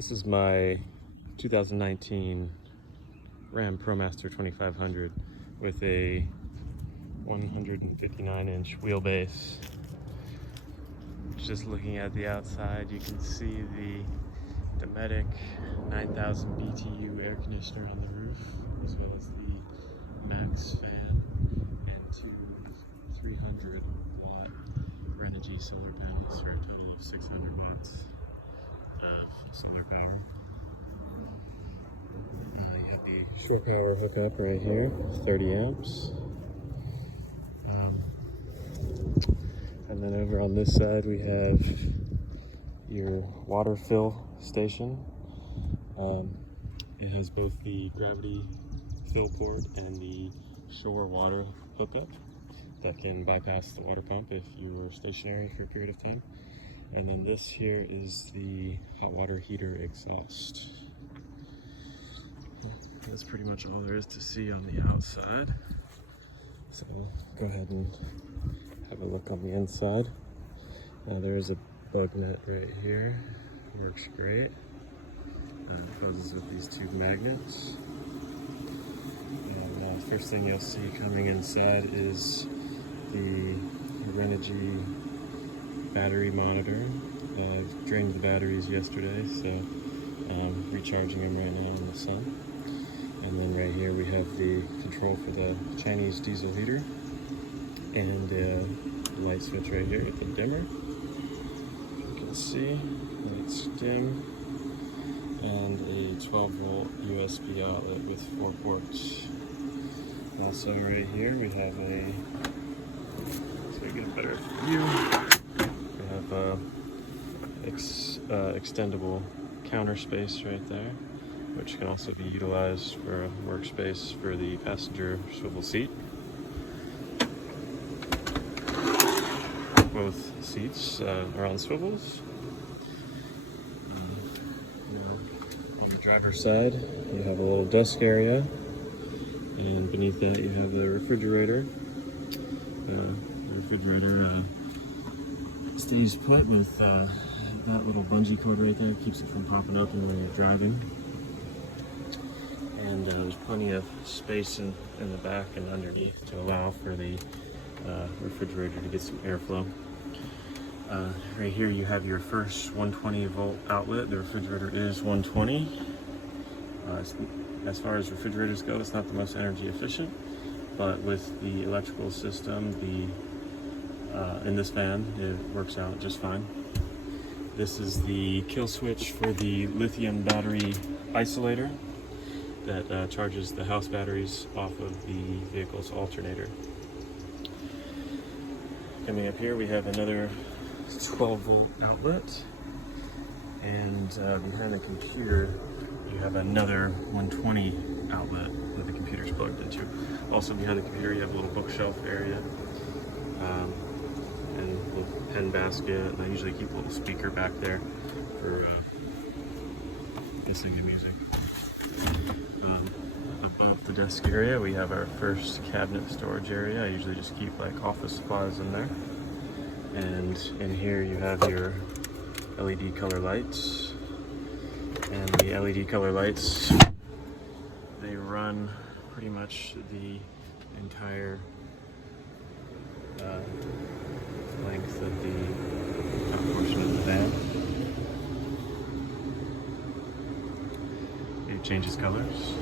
This is my 2019 Ram Promaster 2500 with a 159-inch wheelbase. Just looking at the outside, you can see the Dometic 9000 BTU air conditioner on the roof, as well as the Max fan and two 300-watt Renogy solar panels for a total of 600 watts of solar power. You have the shore power hookup right here, 30 amps. And then over on this side we have your water fill station. It has both the gravity fill port and the shore water hookup that can bypass the water pump if you're stationary for a period of time. And then this here is the hot water heater exhaust. That's pretty much all there is to see on the outside. So go ahead and have a look on the inside. Now there is a bug net right here. Works great. It closes with these two magnets. And first thing you'll see coming inside is the Renogy battery monitor. I've drained the batteries yesterday, so recharging them right now in the sun. And then right here we have the control for the Chinese diesel heater and a light switch right here with the dimmer. You can see lights dim, and a 12-volt USB outlet with 4 ports. Also right here we have so you get a better view, we have a extendable counter space right there, which can also be utilized for a workspace for the passenger swivel seat. Both seats are on swivels. On the driver's side, you have a little desk area, and beneath that you have the refrigerator. The refrigerator stays put with that little bungee cord right there. It keeps it from popping open when you're driving. And there's plenty of space in the back and underneath to allow for the refrigerator to get some airflow. Right here you have your first 120-volt outlet. The refrigerator is 120. As far as refrigerators go, it's not the most energy efficient, but with the electrical system, in this fan, it works out just fine. This is the kill switch for the lithium battery isolator that charges the house batteries off of the vehicle's alternator. Coming up here we have another 12-volt outlet, and behind the computer you have another 120 outlet that the computer's plugged into. Also behind the computer you have a little bookshelf area and a little pen basket, and I usually keep a little speaker back there for listening to music. Above the desk area we have our first cabinet storage area. I usually just keep like office supplies in there. And in here you have your LED color lights. And the LED color lights, they run pretty much the entire length of the top portion of the van. It changes colors.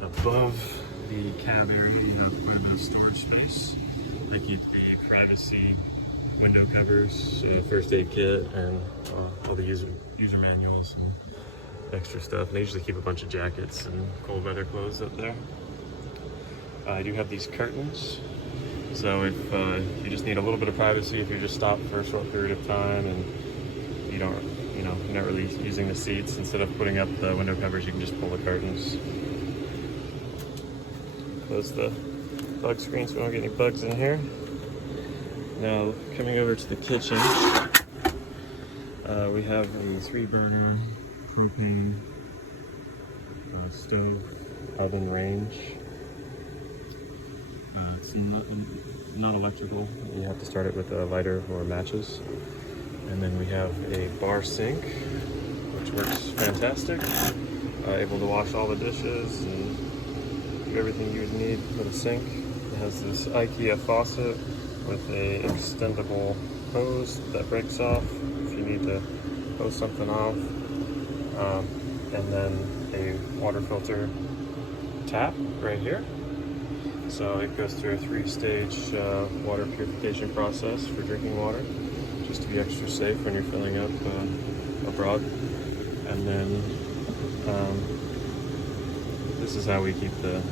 Above the cab area you have quite a bit of storage space. They keep the privacy window covers, first aid kit, and all the user manuals and extra stuff. And they usually keep a bunch of jackets and cold weather clothes up there. I do have these curtains, so if you just need a little bit of privacy, if you're just stopped for a short period of time and you're not really using the seats, instead of putting up the window covers, you can just pull the curtains. Close the bug screen so we don't get any bugs in here. Now coming over to the kitchen, we have a 3-burner propane stove, oven range. It's not electrical. You have to start it with a lighter or matches. And then we have a bar sink, which works fantastic. Able to wash all the dishes and do everything you would need with a sink. It has this IKEA faucet with a extendable hose that breaks off if you need to hose something off. And then a water filter tap right here. So it goes through a 3-stage water purification process for drinking water, just to be extra safe when you're filling up abroad. And then this is how we keep the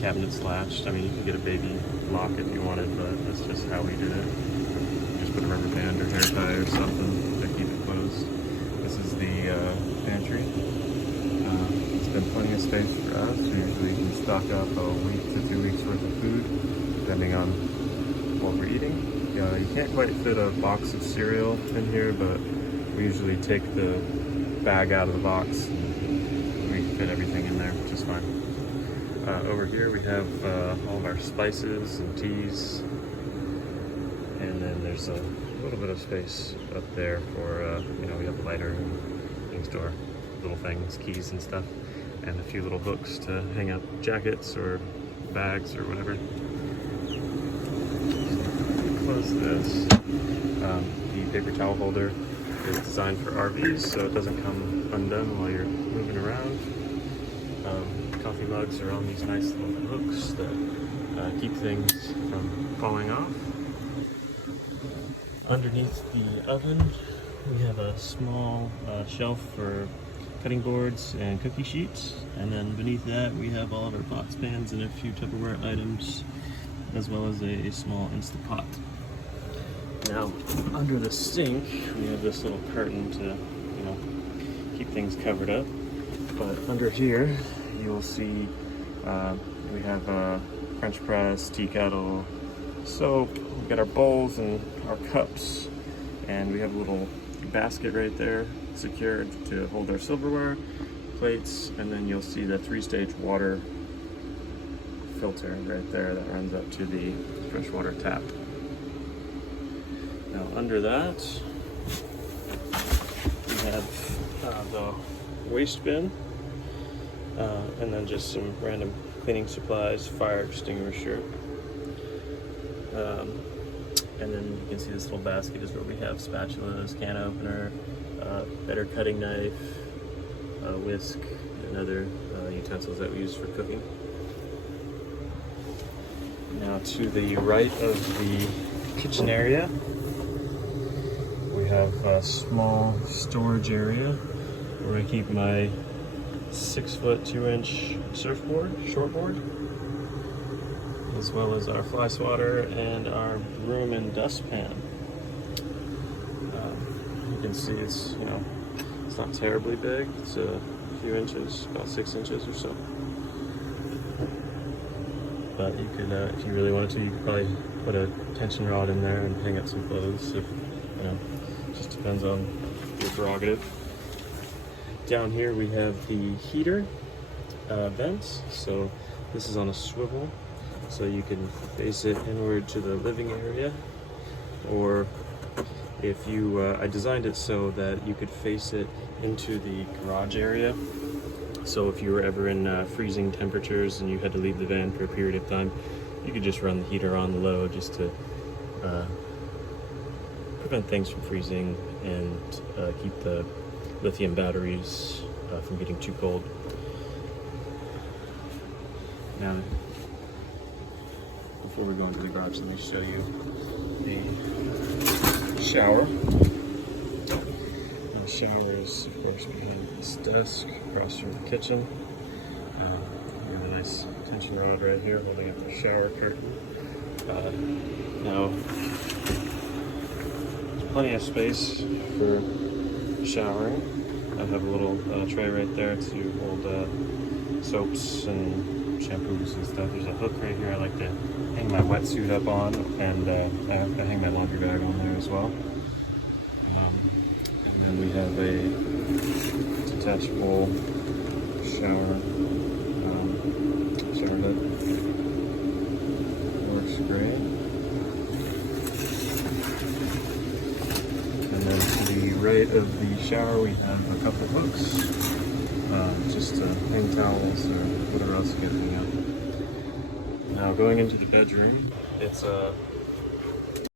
cabinets latched. I mean, you could get a baby lock if you wanted, but that's just how we did it. Just put a rubber band or hair tie or something to keep it closed. This is the pantry. It's been plenty of space for us. Usually you can stock up a week to 2 weeks worth of food, depending on what we're eating. You can't quite fit a box of cereal in here, but we usually take the bag out of the box and we fit everything in there, which is fine. Over here we have all of our spices and teas, and then there's a little bit of space up there for, we have a lighter and things to our little things, keys and stuff, and a few little hooks to hang up jackets or bags or whatever. Close this. The paper towel holder is designed for RVs, so it doesn't come undone while you're moving around. Coffee mugs are on these nice little hooks that keep things from falling off. Underneath the oven, we have a small shelf for cutting boards and cookie sheets, and then beneath that we have all of our pots, pans, and a few Tupperware items, as well as a small Instant Pot. Now, under the sink, we have this little curtain to, keep things covered up. But under here, you'll see we have a French press, tea kettle, soap. We've got our bowls and our cups, and we have a little basket right there secured to hold our silverware, plates, and then you'll see the 3-stage water filter right there that runs up to the freshwater tap. Now under that, we have the waste bin, and then just some random cleaning supplies, fire extinguisher. And then you can see this little basket is where we have spatulas, can opener, better cutting knife, whisk, and other utensils that we use for cooking. Now to the right of the kitchen area, we have a small storage area where I keep my 6-foot 2-inch surfboard, shortboard, as well as our fly swatter and our broom and dustpan. You can see it's not terribly big. It's a few inches, about 6 inches or so. But you could, if you really wanted to, you could probably put a tension rod in there and hang up some clothes. If, just depends on your prerogative. Down here we have the heater vents. So this is on a swivel, so you can face it inward to the living area, or if you, I designed it so that you could face it into the garage area. So if you were ever in freezing temperatures and you had to leave the van for a period of time, you could just run the heater on low just to prevent things from freezing and keep the lithium batteries from getting too cold. Now, before we go into the garage, let me show you the shower. The shower is, of course, behind this desk across from the kitchen. We have a nice tension rod right here holding up the shower curtain. Now, there's plenty of space for showering. I have a little tray right there to hold soaps and shampoos and stuff. There's a hook right here I like to hang my wetsuit up on, and I have to hang my laundry bag on there as well. And we have a detachable shower hood. Works great. right of the shower, we have a couple hooks, just to hang towels or whatever else you get hang out. Now going into the bedroom, it's a